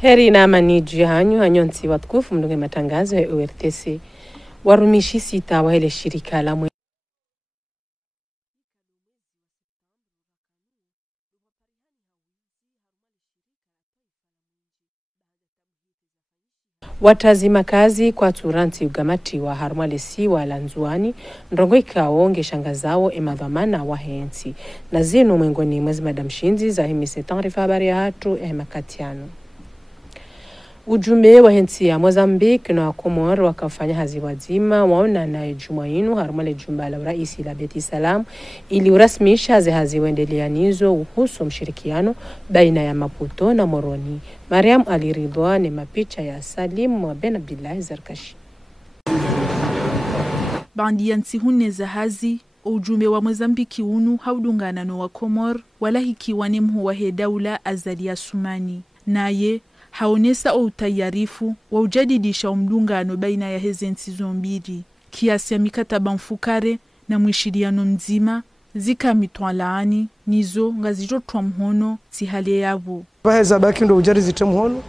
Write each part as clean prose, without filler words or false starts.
Heri na amani juu hanyu hanyonsi watukufu mdunge matangazo ya URTC. Warumishi sita wa hele shirika la mwe. Watazima kazi kwa turanti ugamati wa harmalesi wa lanzuani ndongo ikaonge shangazao emadhamana wa hensi. Na zinu mwengoni mwezi madamshinzi za himise tangrifa habari ya hatu makatiano. Ujumbe wa hensi ya Mozambique na Komoro wakafanya hazi wazima waona na Jumainu harumale jumba la uraisi la Beti Salam ili urasmisha hazi wendelianizo uhusu mshirikiano baina ya Maputo na Moroni. Mariam aliridhwa ni mapicha ya Salim wa Ben Abdullah Zarkashi. Bandi yansi hune za hazi ujumbe wa Mozambiki unu haudungana no wa Komor wala hikiwa ni mhu wa hedaula azali ya Sumani. Naye haonesa utayarifu wa ujadidisha umdungano baina ya hezensi zombiri. Kiasi ya mikataba mfukare na mwishiriano mzima zika mitwalaani nizo ngazijotwa mhono tihale yabo. Baheza baki ndo ujari zite mhono.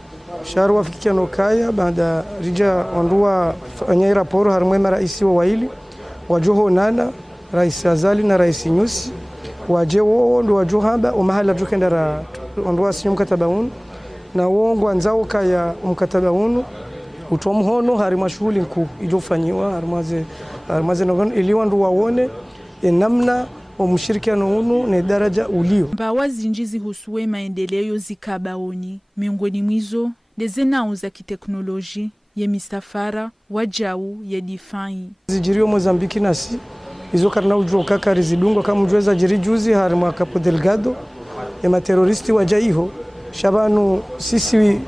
Sharu wafikia no kaya baada rija ondua fanya raporo harumwe maraisi wa waili. Wajoho nana, raisi Azali na raisi Nyusi. Waje wo ndo wajohamba umahala tukendera ondua sinyo mkataba unu. Na uongo anzao kaya mkataba unu utomhono harima shughuli nkuu ijofanyiwa harimaze nogon iliwa ndu waone namna wa mshirikiano unu ne daraja ulio mbawazi njizi husuwe maendeleo zikabaoni miongoni mwizo dezenao za kiteknoloji ya misafara wajau ya difai zijirio Mozambiki nasi izo karna ujua kaka rizidungo kama mjweza jirijuzi harima Cabo Delgado ya materoristi wajaiho Shabanu sisi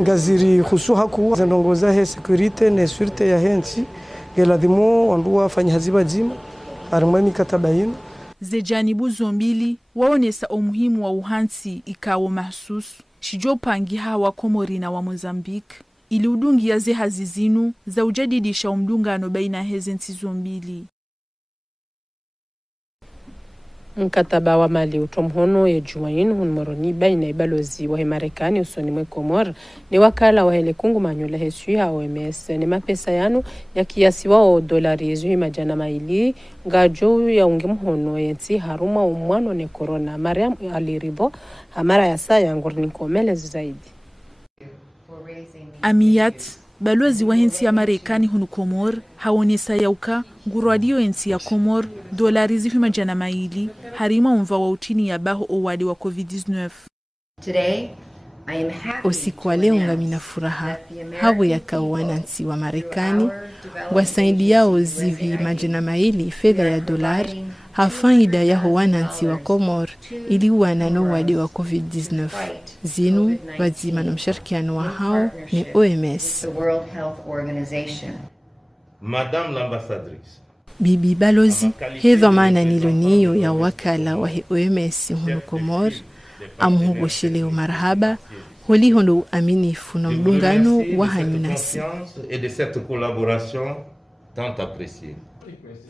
ngaziri khusuha kuwa zendongoza he security ne surte ya hensi geladimo ondua fanya haziba jima harimwe mikataba yinu zejanibu zombili waonesa umuhimu wa uhansi ikawo mahsusu shijopangi hawa Komori na wa Mozambique ili udungi ya ze hazizinu za ujadidisha umdungano baina hezensi zombili. Mkataba wa mali utomhono ya Jumainu hunmoroni baina ibalozi wa Marekani usoni mwe Komor ni wakala wa hele kungu manyola hesui ha OMS ni mapesa yanu ya kiasi wao dolari yezu majana maili ngajo ya unge mhono yensi haruma umwano ne corona. Mariam aliridho hamara ya saa ya ngorni komele zaidi. Amiyat balozi wa hensi ya Marekani hunu Komor haonesa yauka ngurwadio hensi ya Komor dolari zifi majana maili harima umva wa utini ya baho owade wa COVID-19. Usiku wa leo ngamina furaha hawe ya kawanansi wa Marekani wasaidi yao zivi majana maili fedha ya dolari hafaida ya wanansi wa Komor ili wanano wade wa COVID-19 zinu wazima na mshirikiano wa hao ni OMS. Madame l'ambassadrice Bibi balozi hedho maana niloniyo ya wakala wa OMS hunu Komor amhubosheleo marhaba holi hondo aminifu na mdungano wa hanyunasi et de cette collaboration tant appréciée.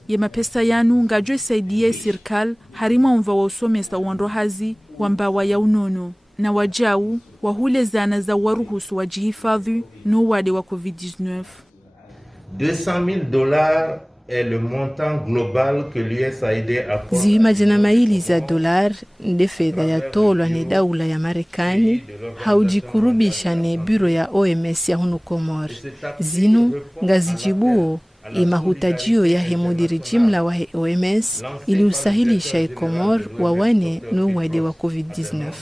Ye mapesa yanu ngajwe saidie sirkal harima umva wa usomesa uando hazi wambawa ya unono na wajau wahule zana za waruhusu wajihifadhi no wade wa COVID-19. $200,000 est le montant global que l'USAID apporte. Zivi majana maili za dolar nde fedha ya tolwa ne daula ya Marekani haujikurubisha ne biro ya OMS ya hunu Komor. Zinu ngazijibuo mahutajio ya hemudiri jimla wa OMS ili usahilisha Komor wawane no wade wa COVID-19.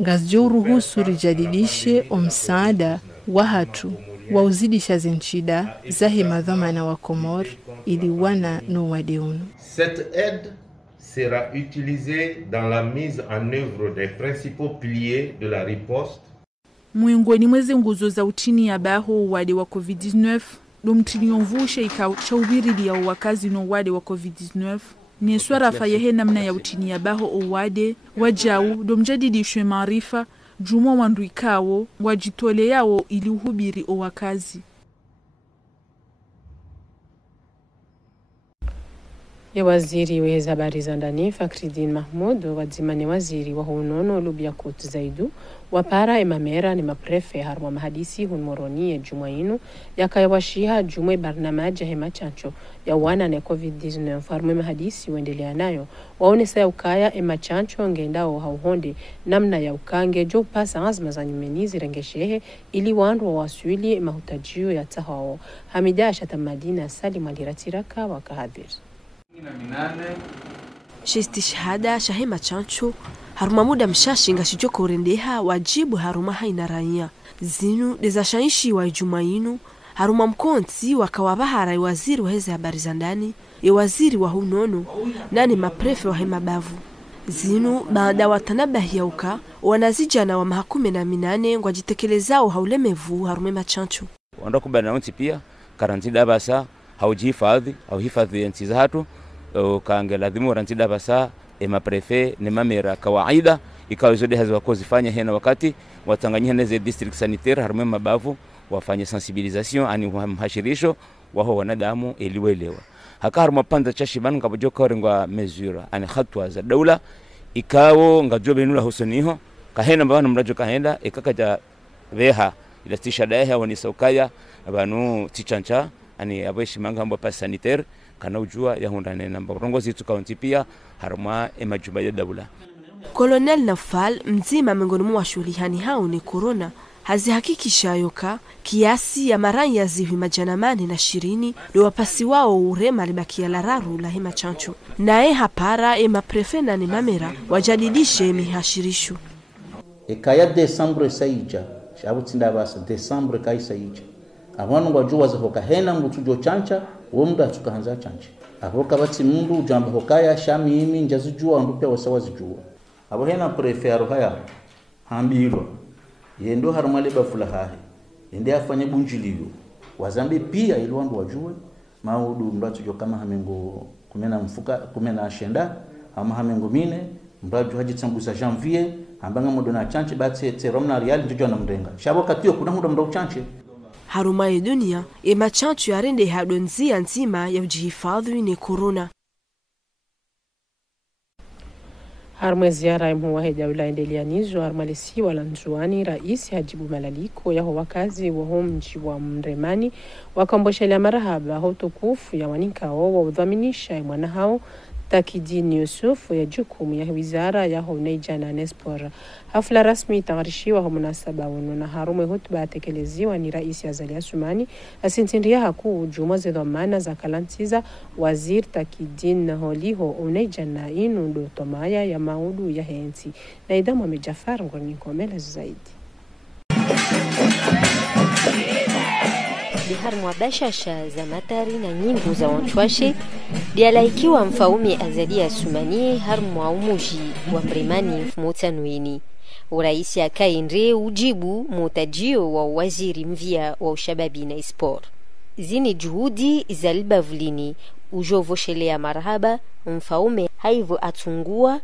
Ngazjo ruhusu rijadidishe omsaada wa hatu wa uzidisha zinchida zahe madhamana wa Komor ili wana no wadeunu. Cette aide sera utilisée dans la mise en œuvre des principaux piliers de la riposte. Miongoni mwezi nguzo za utini ya baho wade wa COVID-19 domtiliomvushe ikaushawirili ya wakazi no wade wa COVID-19 ni swara fayehe namna ya utini ya baho owade wajau domjadidishwe maarifa jumo wandu ikawo wajitole yao ili uhubiri owakazi. ya waziri wa habari za ndani Fakhreddine Mahmoud wadzimani waziri wa hunono Lubia Kot Zaidu wapara emamera ni maprefe harwa mahadisi hunmoroni ya Jumainu yakayawashiha jumwe barnamaji hema chancho ya wana na COVID-19 farme mahadisi wendelea nayo waone saya ukaya ema chancho ngendao hauhonde namna ya ukange jo pasa azma za nyumenizi rengeshehe ili wandu wa waswili mahutajio ya tahao Hamida Ashatamadina Salim Aliratiraka wakahadhir shahada shahema chancho haruma muda mshashinga shijoko rendeha wajibu haruma haina raia zinu dezashaishi wa Jumainu haruma mkonzi wakawabahara waziri wa habari za ndani waziri wa hunono nani maprefe wa hema bavu zinu baada watanabahi yauka wanazijana wa mahakume na minane ngwajitekelezao haulemevu harume machancho wanda kubana unti pia karantida basa haujihifadhi au hifadhi nchi zatu kaange lazimu rantida basa maprefe ni mamera kawaida ikawa zodi hazo kuzifanya hena wakati watanganyika neze district sanitaire harume mabavu wafanye sensibilisation ani mhashirisho waho wanadamu eliwelewa hakar mapanda chashiban ngabojoka ringwa mesure ani khatwa za dola ikawo ngajobe nula husoniho kahena bana mrajo kahenda ikakaja veha ila tishadaha wani saukaya banu tichancha ani abeshi manga mbo pas sanitaire kana ujua ya hundane namba rongozi tu kaunti pia haruma emajuba ya dola Colonel Nafal mzima miongoni mwa shughuli hao ni corona hazihakikisha yoka kiasi ya marai ya zihi majanamani na 20 ndio wapasi wao urema libakia lararu la hema chancho nae hapara maprefe na ni mamera wajadidishe mihashirisho ekaya Desembre saija shabutsinda basa Desembre kai saija abantu ngwajua zahoka hena ngutujo chancha wo mndu atukaanza chancha ahoka bati mundu jamba hokaya shami imi njazijua ndupe wasawazijua abo hena prefero haya hambilo yendo harumale bafula hahe ende afanye bunjiliyo wazambi pia ilwandu wajue maudu mbacho jo kama hamengo kumena mfuka kumena ashenda ama hamengo mine mbacho hajitsambusa janvier ambanga modona chanche batse teromna real ndijo na mrenga shabo katio kuna muda chanche haruma ya dunia machancho yarende hadonzia nzima ya ujihifadhi ni corona Harma ziara mhuwa daula endeleanizo harmalisi wala nzuani rais hajibu malaliko ya wakazi wa mji wa Mremani wakamboshelea marahaba hotukufu ya wanikao wa udhaminisha mwana hao Takidini Yusuf ya jukumu ya wizara ya Honeja na Nespor. Hafla rasmi itawarishiwa kwa munasaba wano na harume hutuba atekeleziwa ni rais Azali Assoumani asintindia haku ujuma zidhamana za kalantiza wazir Takidini na holiho Honeja na inu ndo tomaya ya maudu ya henti. Na idamu amejafar ngoni komela zaidi. Harmwa bashasha za matari na nyimbo za wanchwashe dialaikiwa mfaumi Azali Assoumani harmwa umuji wa Mremani mfumotanuini uraisi akaindre ujibu mutajio wa waziri mvia wa ushababi na sport zini juhudi za libavulini ujovoshelea marhaba mfaume haivo atungua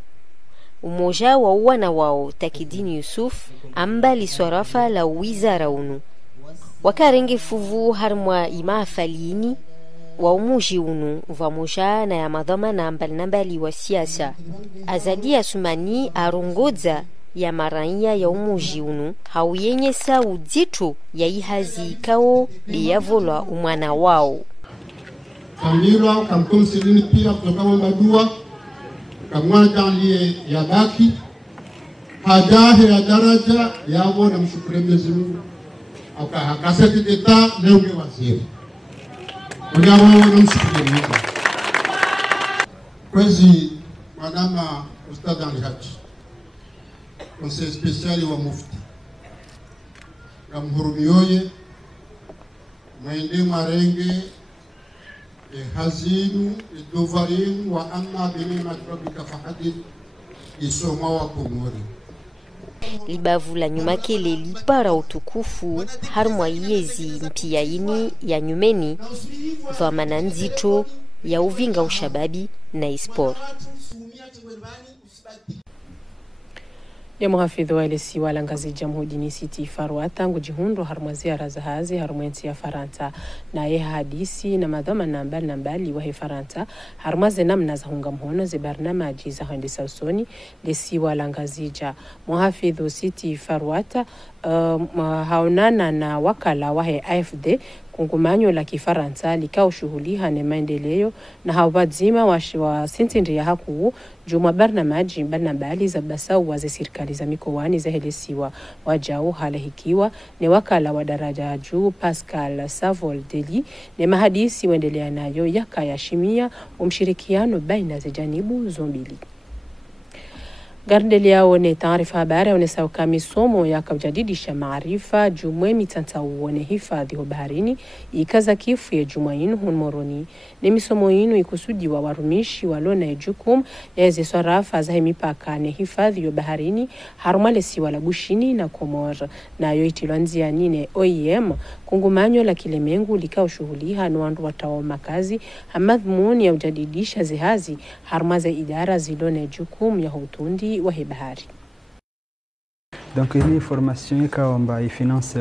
umoja wa wana wao Takidini Yusuf ambali swarafa la wizara unu wakarenge fuvu harmwa imafalini wa umuji unu vamoja na ya madhama na mbali wa siasa Azali Assoumani arongoza ya maranya ya umuji unu hauyenyesa udzito ya ihazi ikao liyavolwa umwana wao Kamira kamkonsilini pia kutoka mbadua kamwaja liye ya baki hajahe ya daraja yao na mshukuru Mwenyezi Mungu akaseti deta leo ni waziri uliawo na mshukuru Mungu kwezi madama Ustadh Ali Haji conseil spécial wa mufti kamhurumiyoye maende marenge hazinu idovarin wa amma binima rabbika fahadith isoma wa Komori libavula nyuma kele lipara utukufu harmwa yezi mpia ini ya nyumeni vamana nzito ya uvinga ushababi na isport. ya muhafidhi wa LC wala ngazi jamhudini City Farwata ngujihundo harumwa ziara za hazi harumwensi ya Faranta na ye hadisi na madhama nambali wa Faranta harumwa zenamna za hunga mhono ze barnamaji za handisa usoni LC wala ngazi ja muhafidhi City Farwata haonana na wakala wa AFD kungumanyo la Kifaransa likao shuhuliha ne maendeleo na hawadzima wa sintindria haku juma barnamaji mbali za basau wa serikali za mikoani za helesiwa wajao halahikiwa ne wakala wa daraja juu Pascal Savol Deli ne mahadisi wendelea nayo yakayashimia umshirikiano baina za janibu zombili. Gardeli yao ni taarifa habari unesauka misomo ya kujadidisha maarifa jumwe mitantau ne hifadhi baharini ikaza kifu ya Jumaini hunmoroni ni misomo yinu ikusudi wa warumishi walona jukum ya swarafa za mipaka ne hifadhi ya baharini harumale si wala bushini na Komor na yoitilwanzia nine OIM kungumanyo la kilemengu likao shuhuliha na wandu watao makazi hamadhmuni ya ujadidisha zihazi harumaze idara zilone jukum ya hutundi wa bahari. Donc une formation qui finance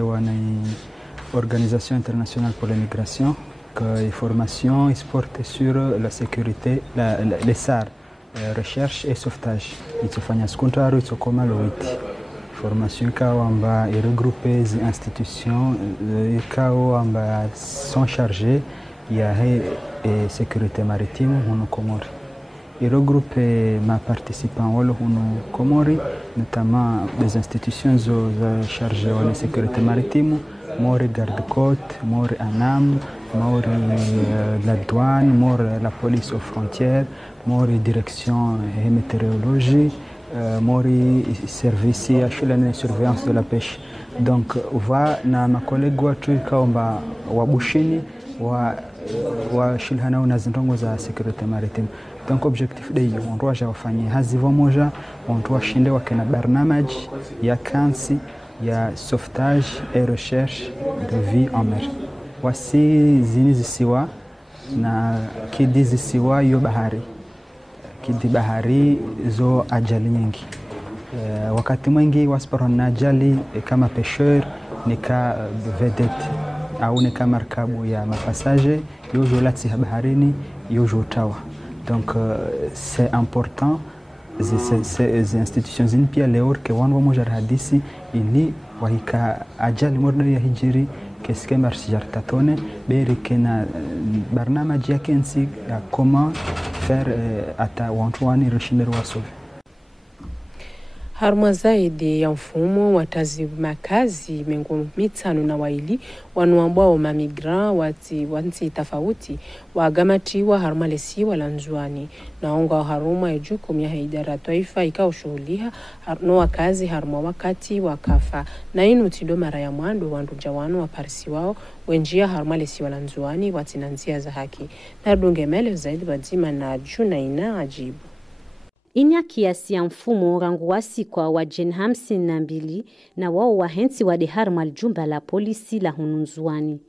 l'Organisation internationale pour la migration, que formation porte sur la sécurité, les SAR, recherche et sauvetage. Il se fait un contrat, il se comme le formation qui regroupe les institutions qui sont chargées de la sécurité maritime au Comores. Il regroupe ma participants au Comori, notamment des institutions chargées de la sécurité maritime, Mori garde-côte, Mori ANAM, Mori la douane, Mori la police aux frontières, Mori direction et météorologie, Mori service de surveillance de la pêche. Donc, ma collègue Wabushini wa shilhana unazindongo za sécurité maritime. Donc objectif de hiyo on doit wafanye hazivo moja on doit shinde wakena barnamaj ya kansi ya sauvetage et recherche de vie en mer. Wasi zinizisiwa na kidizisiwa yo bahari. Kidi bahari zo ajali nyingi. Wakati mwingi wasparo na ajali kama pêcheur nika vedette au nika markabu ya mapasaje yojo lati baharini yojo tawa. Donc c'est important ces institutions zinpia leo ke wanwa moja hadisi ini wahika ajali mordo ya hijiri keske marsijar tatone beri kena barnamaji yake nsi ya comment faire ata wantwani reshindero wasove. Haruma zaidi ya mfumo watazi makazi mengo mitano na waili wanuambao mamigrant wanti tofauti wagamatiwa haruma lesi wala nzwani naonga haruma ejukum ya idara taifa ikao shuhuliha no wakazi haruma wakati wakafa na inu tido mara ya mwando wandu jawano wa parisi wao wenjia haruma lesi wala nzwani watinanzia za haki na dungemele zaidi wadzima na juna ina ajibu. Inya kiasi ya mfumo ranguwasi kwa wajen 52 na wao wahensi wade harma jumba la polisi la hununzuani.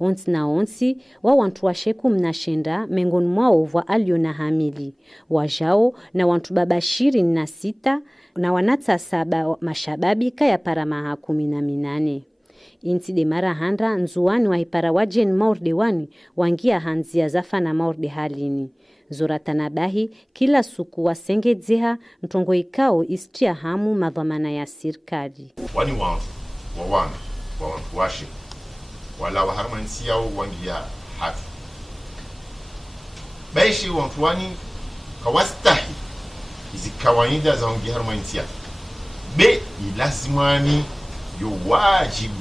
Onti na onti, wantu washeku mnashenda mengon mwao wa alio na hamili. Wajao na wantu babashiri na 6 na wanata 7 mashababi kaya para maha 18. Inti de mara handa nzuani wa hipara wajen maurde wani wangia hanzia zafa na maurde halini. Zoratanabahi kila suku wasenge dziha ntongo ikao istia hamu madhamana ya sirikali. Wani wantu washe wala waharmansi yao wangia hatu. Baishi wantu wani kawastahi izi kawaida za wangia harmansi yao. Be ilazimani yo wajibu.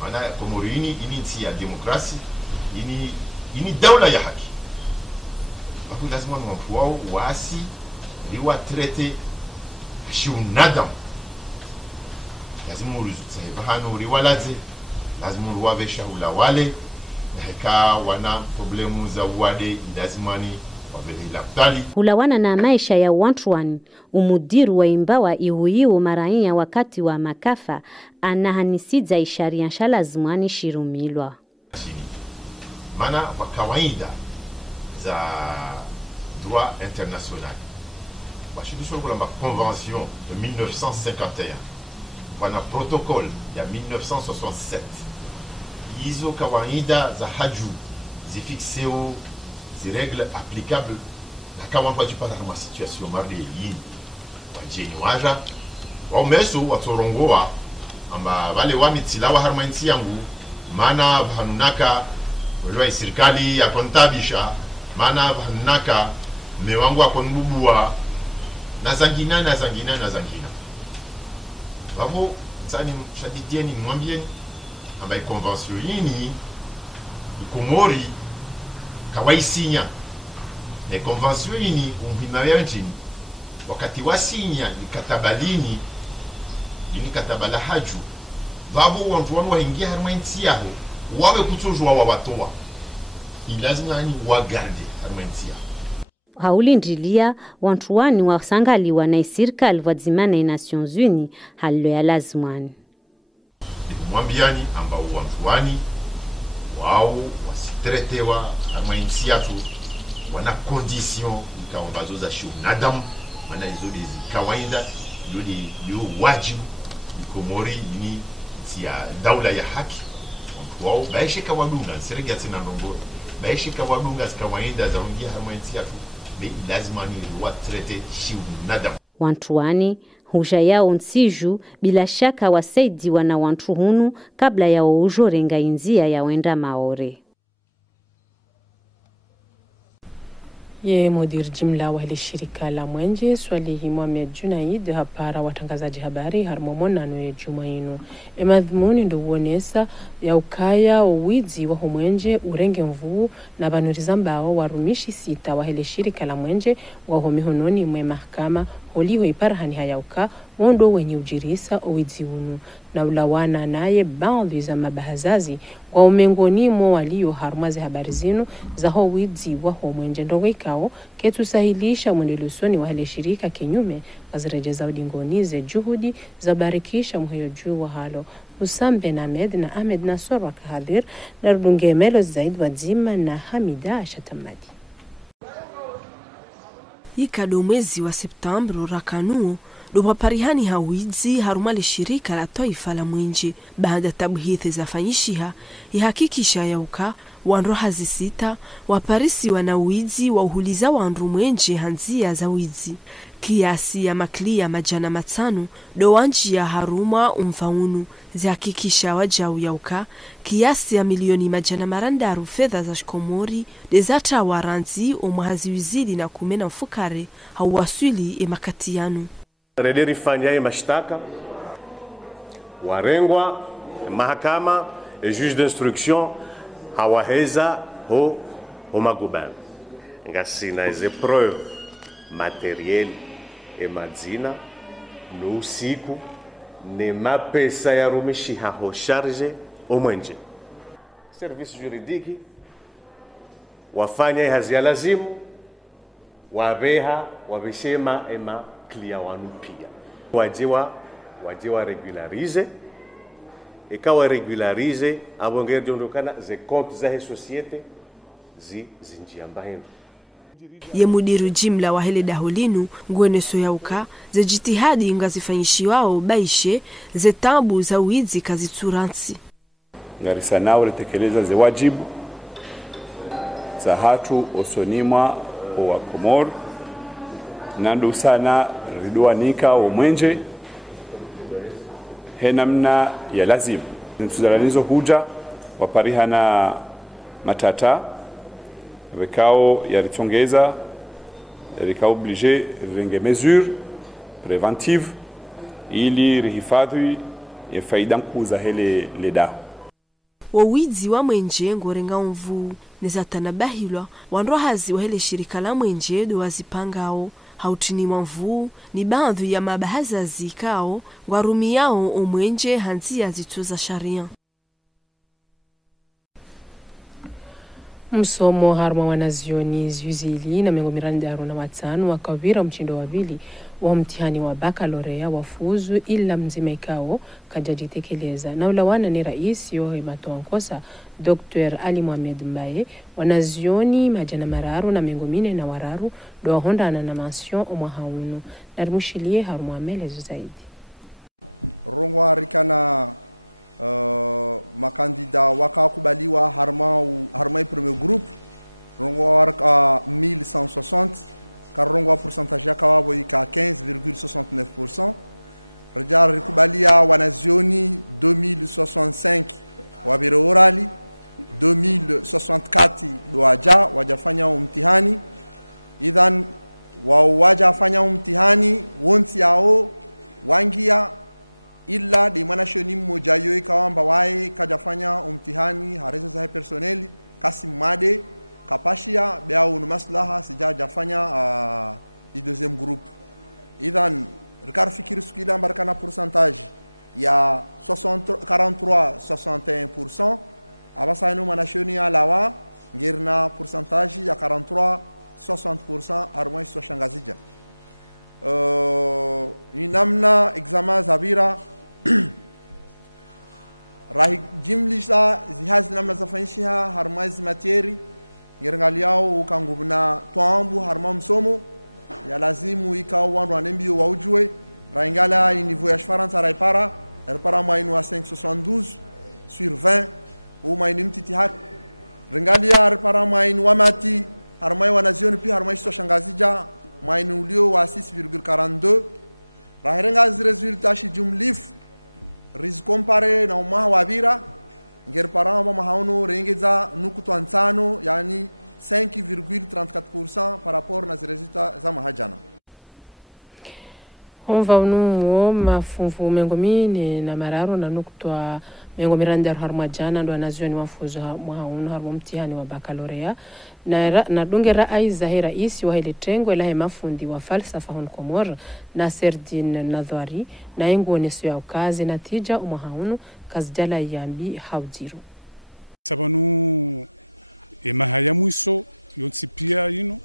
Mana Komorini ini nchi ya demokrasi, ini daula ya haki. Baku lazima watu wao waasi liwa trete shunadam. Lazima uruzutahano riwalaze, lazima ruwavesha ulawale na heka wana problemu za uwade lazimani wabelila kutali. Hulawana na maisha ya wantruan, umudiru wa imbawa ihuiu maraia wakati wa makafa, anahanisiza isharia nshala zimani shirumilwa. Mana kwa kawaida za droit international washidishwa kulamba convention de 1951 wana protocole ya 1967 hizo kawaida za haju zifixeo ziregle applicable na kama watu wajipata kama situation marde yini wajeni waja waumeso watorongoa amba wale wamitilawa harmanisi yangu mana vanunaka wale serikali ya kontabisha mana vanunaka mewangu akonbubua na zangina wavo tsani shadidieni mwambieni amba convention yini ikomori kawaisinya na convention yini umhimawea nchini wakati wasinya ikatabalini ini katabala haju vavo wantu wanu waingia harmanisi yaho wawe kutojwa wawatoa ilazima ni wagarde harmanisi yaho haulindilia wantu wani wasangaliwa na serikali wadzimana Nations Unies hallo ya lazimani mwambiani ambao wantu wani wao wasitretewa harmanisi yato wana condition ikaombazo za shunadam mana hizo hizi kawaida ndio wajibu ikomori ni ya daula ya haki wantu wao baishe kawadunga serega tena ndongoro baishe kawadunga kawaida za ungia harmanisi yato lazima ni watrete shunadam wantu wani huja yao nsiju bila shaka wasaidiwa na wantu hunu kabla ya ujorenga inzia ya wenda maore. Ye mudir jimla wa hili shirika la mwenje Swalihi Mohamed Junaid hapara watangazaji habari harmomona no ya Jumainu. Emadhmuni ndo uonesa ya ukaya uwizi wa mwenje urenge mvuu na banurizambao warumishi 6 wa hili shirika la mwenje wa homihononi mwe mahakama holiho iparahani hayauka wondo wenye ujirisa uwizi unu na ulawana naye baadhi za mabahazazi wa umengoni mwa walio harumazi habari zinu za ho wizi wa mwenje ndogo ikao ketu sahilisha mwendelusoni wa hile shirika kinyume wazirejeza udingonize juhudi za barikisha mhuyo juu wa halo Usam Ben Ahmed na Ahmed Nasor wa Kahadir na rudunge melo zaidi wadzima na Hamida Shatamadi. Ikado mwezi wa Septembro rakanuo do maparihani hawizi harumali shirika la taifa la mwenje baada tabhithi za fanyishiha ihakikisha yauka wanroha zisita waparisi wana wizi wa uhuliza wanru mwenje hanzia za wizi kiasi ya maklia majana matano do wanji ya haruma umfaunu zihakikisha wajau yauka kiasi ya milioni majana marandaru fedha za shikomori dezata waranzi umuhazi wizili na kumena mfukare hauwaswili emakatiyanu rederi fanyaye mashtaka warengwa mahakama e juge d'instruction hawaheza ho magubani ngasina ze preuve materiel e madzina no usiku ne mapesa ya rumishi haho charge omwenje service juridique wafanya hazi ya lazimu wabeha wabishema ema klia wanu pia wajewa regularize ikawa regularize abongere jondokana ze comptes za societe zinjia mbahendo ye mudiru jimla wa hele daholinu ngweneso yauka ze jitihadi ngazifanyishiwao baishe ze tabu za wizi kazituransi ngarisa nao letekeleza ze wajibu za hatu osonimwa wa Komoro nandu sana ridwanika omwenje henamna ya lazimu ntuzalanizo huja waparihana matata vikao yaritongeza yarika oblige renge mesure preventive ili rihifadhi ya faida nkuza hele leda wawizi wa mwenje ngorenga mvu nezatanabahilwa wanrohazi wa hele shirika la mwenje do wazipangao hautini mvu ni baadhi ya mabahazazi kao ngwarumi yao omwenje hanzia zituza sharia. msomo harma wanazioni Zwizili na mengo mirandi na watano wakavira mchindo wa vili wa mtihani wa bakalorea wafuzu ila mzima ikao kajajitekeleza na ulawana ni rais yohe matoankosa Dr. Ali Mohamed Mbaye wanazioni majana mararu na mengo mine na wararu doa honda na mention omwahaunu na rimushilie harma amelezo zaidi rongwa rikana makandida wakakubaliwa harma premier groupe rongwa warka 1160 karongwa pourcentage yakawabo ika 15,69%. Rejal rikubalia wanazioni 2065 wabire orali 2064 wajafanya mtihani. Idhan wajafanya mtihani wonsi yao wangia illa di manashoni mmoja yo ikawamba wae kajafanya mtihani harezo za personeli kasi made kapashia bea unu maslaha sijajafanya di deuxième groupe. Idhan rikar fikiri sukila mbarkana pourcentage ya 43-61%. Abasa inu manashoni alawa ngirna pourcentage ya 43-60% harmoi soshangazija. Inamna examen zabira rahi jimlisha zihazi namna zafanyisha harmaizi matieri ngirangaliao ukangubna twambu harma msomo ya lazimu ikao wandu anembio waujue raingala niveau ya shfaransa raipara erpara mainu wa 572 sur 20 ou mainu mtitihat ringalia erpara mainu wa mati harmai wanazioni pia harmai soshangazija mainu ulio wa 6,42 rahirenga resultat shi jumlif riz compare na umaha wabira ngir parama mahauno rengeza nukutwa nsano yani 5,34% par rapport na resultat za mahajana. Honva unumo mafunfu mengomine na mararo na nukutwa mengo miranda harmajana ndo anazioni wafuzu mahauno harmo mtihani wa bakalorea na dungera aiza hera isi wa hele tengo ila mafundi wa falsafa hon Komor na Serdin Nadhari na ingo nesu ya ukazi na tija umahaunu kazijala yambi haudiru. Sabanu mahaya mwiso yonsi pia ino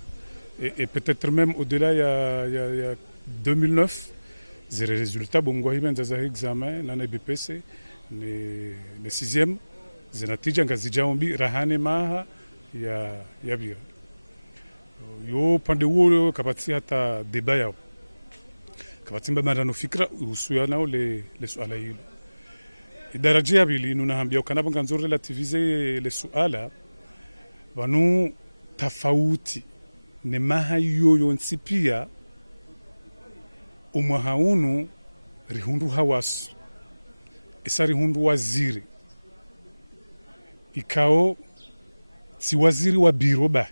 et peut-être même au-delà il y a 2009 les résultats bongo hibenza za examen na BPC le 6e zinatija ngazijambi rahane maha ya bira yo pande wolo kapati hata deba yao kapati mbanda no fikra usuya nao le suala hilo idaraja ya bili nunaambia ukanabanga nzuri relativiser le suala wanu tofauti ne maha yoyo nsipia umwahaunu rihundu hawasu isa rihundu waziri ikao si waziri wa biroba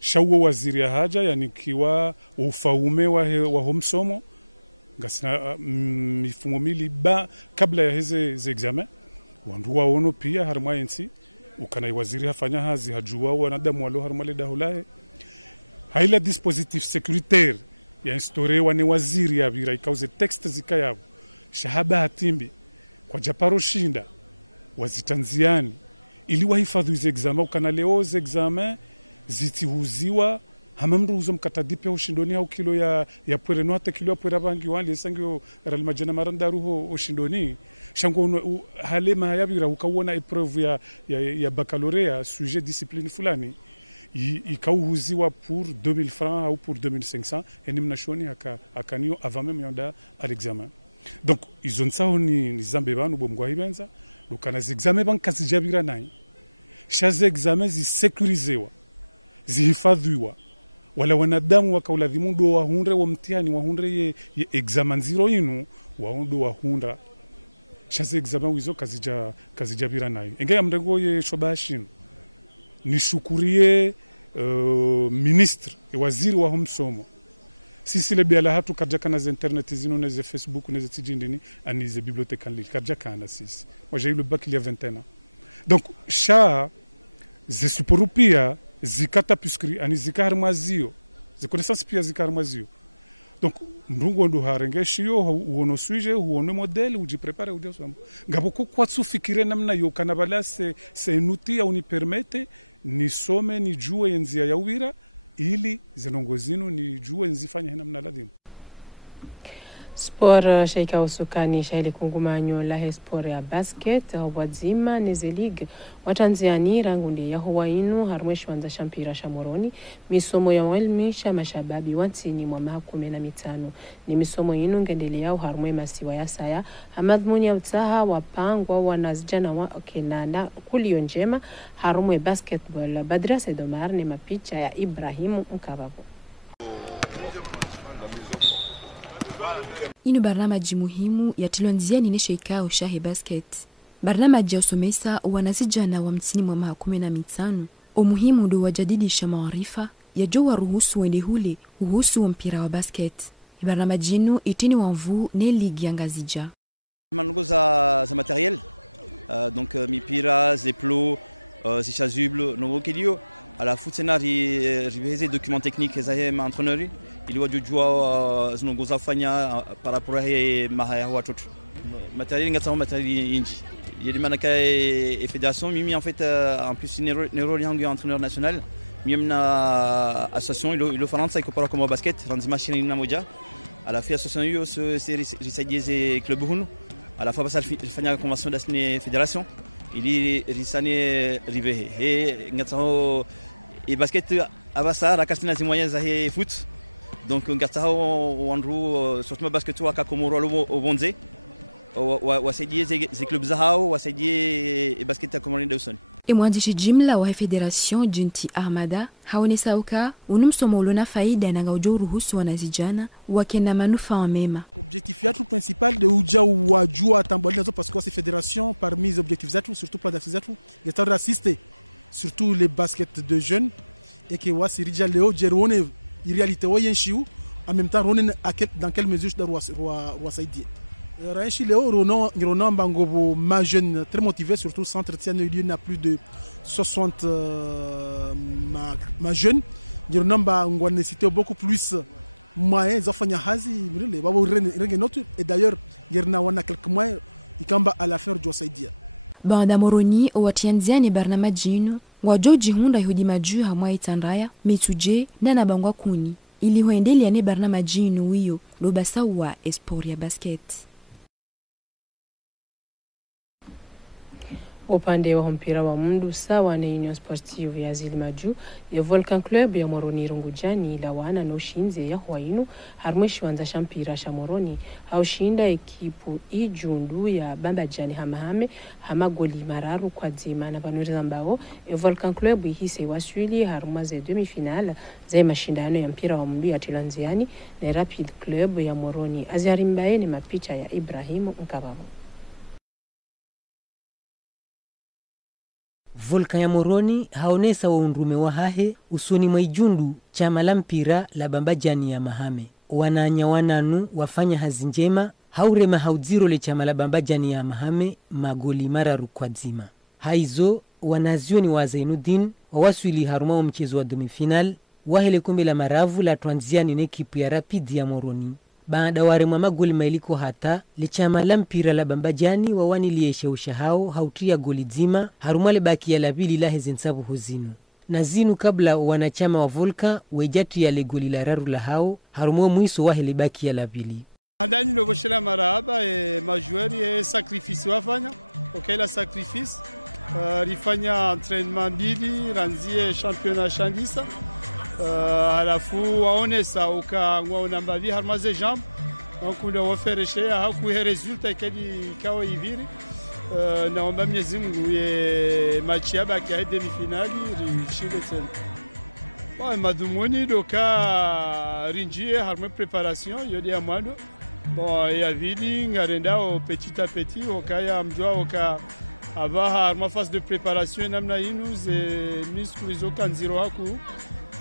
shawo waziri ya haja yani kiwa ufaume wa homsomo ngasina mifumo mili ba kabla ya hizi examen wandu waono pia harma yensi ukana waziri hafanya hazi hajua wanadamu walo harma le dahulae haila dispositif sécuritaire ya instaure wane waziri ya bira ikauze text zikayabo shahaba hatimbi kwa japaro shinda wazitanziani ili wahifadhi hizo examen ukana leo hizo examen zitihuziwa hamamru uzo mkatadipe ushindoni au kilo ya pwere no hata kilo ya pwere bangi wali sangyo ral majana maranda ruho ushindoni shango hale mahayabira ukawona epreuve ya baccalauréat sujet discipline fulani ikauhuziwa pour 2000 francs ou pour 2500 eni mnashoni akanio avant même yonda à l'examen. Donc ils ont ça ni zambe banu bomgwa hibenza ukana examen bankazi jabira nai chaque examen zi sécurisewa zihifadhiwa wala wanadamu wakaulazimu ndo wahunde wa mtihani wahunde ye examen zero inu wahundo wahunda chaque examen wizo kazi jabira nai engea mrengo ye shobashin nishukurie ministre waziri wa homsomo sisi le biala hatu karjakana za internet zino na za Facebook na za tijindini ani za bibliothèque en ligne karjakana sisi moi j'ai eu le bac il y a 21 ans donc sha ze superupia zikata puskri ani zikarmazio ze connaissance pia zikarmazio donc ndungo ndo harengeshio uono suije uono model uji prepare udio sambo ngabo ko kwatsu fikire namna yo kanabala c'est un outil à nous permettre nisome nijue njia ya uwira ili zinongo zinu nijue nzifanye hena mna ladhimu. Sport shaika usukani shaili kungumanyo la sport ya basket wadzima neze league watanziani rangundi ya Hawainu harumweshi wanza shampira shamoroni misomo ya mwelmisha mashababi wantini mwa maha 15 ni misomo inu ngendele yao harumwe masiwa ya saya hamadhmuni ya utaha wapangwa wanazijana wa kenana kulio njema harumwe basketball. Badra Sedomar ni mapicha ya Ibrahimu Mkavabu. Inu barnamaji muhimu ya tilonziani neshe ikao shahe basket. Barnamaji ya usomesa wanazijana wa mtini mwa maha 15 umuhimu do wajadidisha maarifa ya jowa ruhusu wende hule uhusu wa mpira wa basket. Barnamaji inu itini wamvu ne ligi ya ngazija. Mango za matériel, donc mipira, zeplo, zichasuble, novo kelio. À la foot scénario riveze document technique zahe ma entraîneur ili wajujua zinongoza fanya par rapport à mahaya watoto matériel ngatsa matériel inji yeli manaka et fédération mimi en fait en plus neuro yangu entraîneur national mimi na association ilo faransa iko para comme basket ranzima shini na moja à la fin association yo se risaidize club hunu à la fois basa fanya convention d'asne fédération ili risane rivehe et ngatsa et basket abasa rakastina zimoya za he foot donc ngatsa wandru surtout basket wa kakomoro au bonze wasaidie ze clubs zao wasaidie basket ya Komoro Dawson. Mwandishi jimla wa federation Junti Ahmada haonesa uka unumsomo ulona faida na ngaujo ruhusu wanazijana wakena manufaa mema. Objectif yetu principal de uja wajua tamboli nazo parce que ces fédérations parmi les objectifs zetu surtout plan d'action zetu est d'assister surtout les baskets de jeunes et que wasirija leo jerone réalité wayenchiu en même temps ronen dans quelle mesure doit saidie. Raïchi Léo Ronan Bangobo, ma jeune très motivé, surtout s'entretient, il y a plus de 60 ma jeune. Ronan Bangobo nécessite beaucoup plus moyens, et d'ailleurs, il y a quelques moyens, il y a à la fin du Saïdia. Banda Moroni, watianziani barnamajinu, wajoji hunda yudi maju hamwa itandaya, mituje, nana bangwa kuni. Ili huendeli ane barnamajinu wiyo, lobasa wa esport ya basket. Upande wa mpira wa mundu sawa na Union Sportive ya Zilimaju ya Volcan Club ya Moroni Rungujani la wana na ushinze ya Hawainu harumweshi wanza shampira sha Moroni haushinda ekipu ijundu ya Bambajani hamahame hamagoli mararu kwa zima na panuri zambao ya Volcan Club ihise waswili harumaze demi-finale za mashindano ya mpira wa mundu ya Tilanziani na Rapid Club ya Moroni. Aziarimbaye ni mapicha ya Ibrahimu Mkavabu. Volcan ya Moroni haonesa wa unrume wa hahe usoni mwa ijundu chama la mpira la Bambajani ya mahame. Wananya wananu wafanya hazi njema haurema haudziro le chama la Bambajani ya mahame magoli mararu kwa zima. Haizo wanazioni wa Zainuddin wawaswili haruma wa mchezo wa demi-final wahele kombe la maravu la Twanziani na ekipu ya Rapid ya Moroni. Baada waremwa magoli mailiko hata lichama la mpira la Bambajani wawani liesheusha hao hautia goli zima harumale baki ya labili la hezensabu huzinu. Na zinu kabla wanachama wa Volca wejatu ya le goli la raru la hao harumwe mwiso wahele baki ya labili. Andani nogoshela marahaba majueri sacrifice wafanya. Okay la sacrifice rifanya entraînement bili ranzie championnat Shandisa. Halafu waonesa ukangwa unambavi harmaze jambo wankunda wafereshe haku he resulta kedi kawa iviri naomba Mwenyezi Mungu ye machi yabaki ya demi-finali rishinde tena wa madhumuni doka rinjie harme preparation yodi ya mwando bon ya vidi ngarenda au petit à petit okaya mjua oka aba harma phase de préparation namna inu ze muscles zokanziro haku.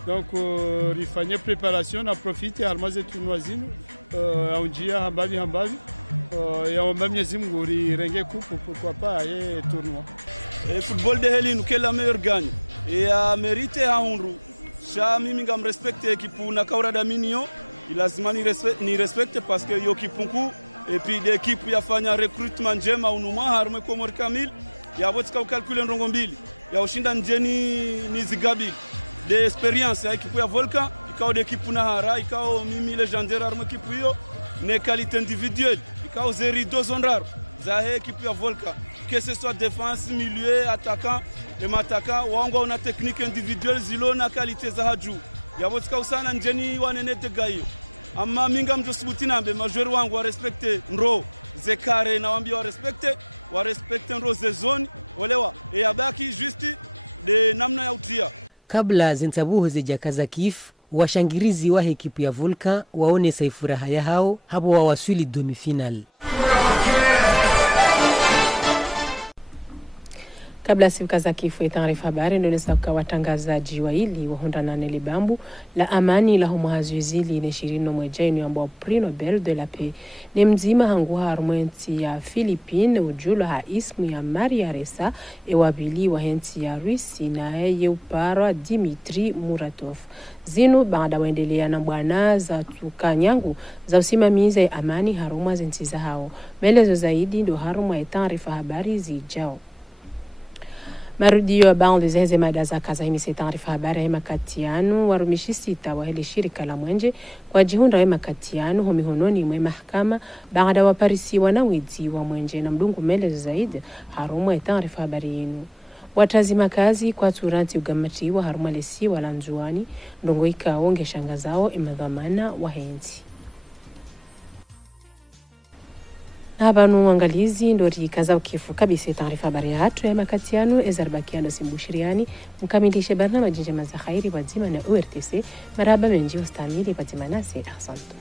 Donc rifanye préparation na profite harmaze tournoisino aunjia hambavi ya Mwenyezi Mungu renge coupe pourquoi pas et tournoi. Et football de Helin quel la meilleur gagne et a mérité a honru cha mimi ngam respecte equipe na kaura da minio lazima ni respecte parce que yo kipunku et puis l'équipe yafanya recruitment njema unuma harme Komoro Kamil ya botika calculer ndongo mbili ya ushinda njeni ni zigabi de experience ya ekipu ya Volcan ikao de ekipu na hara ikao mimi legendaire arme ekipu hiyo ne qualité individuelle ikao zeri 2 honorar za ekipu ya Volcan que ce soit défense milieu attaquant et mataka wango una technique individuelle zilo na qualité za haju ya botika usana njeni wanene de gayo amma minga mjosubutina mbe majeur wangu wa respecte nro zekare na wambia wa respecte nro ze zone olewa e yabaki juste de namna ya utia. Kabla zinsabuhu zijakaza kif washangirizi wa ekipu ya Volcan waone saifuraha ya hao hapo wawasili demi-final. Kabla sifuka za kifo taarifa habari ndio nisaka watangazaji wa hili wahonda na Libambu la amani la homahazuizili ne 20 mwejeni ambao Prix Nobel de la Paix ni mzima hangu harmenti ya Philippines ujula ha ismu ya Maria Ressa ewabili wa henti ya Rusi na ye upara Dmitry Muratov zinu baada waendelea na bwana za tukanyangu za usimamizi ya amani haruma zintiza hao melezo zaidi ndo haruma ya taarifa habari zijao. Marudio ya baundi zeze madaza kaza himisi taarifa habari ya makatianu warumishi 6 wa hili shirika la mwenje kwa jihunda ya makatianu homihononi mwe mahakama baada waparisi wanawidzi wa mwenje na mdungu melezo zaidi haruma ya taarifa habari yenu. Watazima kazi kwa turanti ugamati wa haruma lesi walanzuani ndongo ikaonge shangazao imadhamana wa henti. Habanu angalizi ndori kaza ukifu kabisa taarifa habari hatu ya makatiano ezarbakiano simbushiriani mkamilishe barnamaji njema za khairi wazima na URTC maraba menji ustamili patimana se ahsantu.